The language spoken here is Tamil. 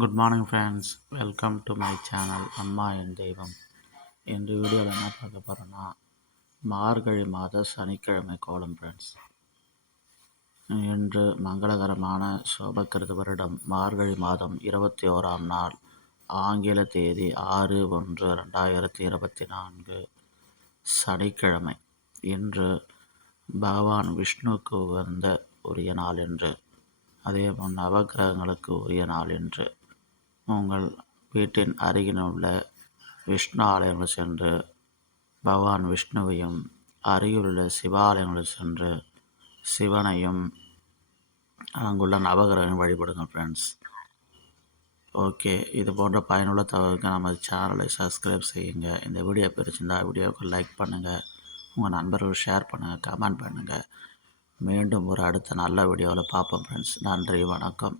Good morning friends, welcome to my channel அம்மா என் தெய்வம். இந்த வீடியோவில் என்ன பார்க்க போகிறோன்னா, மார்கழி மாத சனிக்கிழமை கோலம் ஃப்ரெண்ட்ஸ். இன்று மங்களகரமான சோபக்கிருத வருடம் மார்கழி மாதம் 21ஆம் நாள், ஆங்கில தேதி 6/1/2024 சனிக்கிழமை. இன்று பகவான் விஷ்ணுவுக்கு உகந்த உரிய நாள் என்று, அதேபோல் நவக்கிரகங்களுக்கு உரிய நாள் என்று உங்கள் வீட்டின் அருகில் உள்ள விஷ்ணு ஆலயங்கள் சென்று பகவான் விஷ்ணுவையும், அருகிலுள்ள சிவாலயங்களில் சென்று சிவனையும், அங்குள்ள நவகிரகம் வழிபடுங்கள் ஃப்ரெண்ட்ஸ். ஓகே, இது போன்ற பயனுள்ள தகவலுக்கு நமது சேனலை சப்ஸ்கிரைப் செய்யுங்க. இந்த வீடியோ பிடிச்சிருந்தால் வீடியோவுக்கு லைக் பண்ணுங்கள், உங்கள் நண்பர்கள் ஷேர் பண்ணுங்கள், கமெண்ட் பண்ணுங்கள். மீண்டும் ஒரு அடுத்த நல்ல வீடியோவில் பார்ப்போம் ஃப்ரெண்ட்ஸ். நன்றி, வணக்கம்.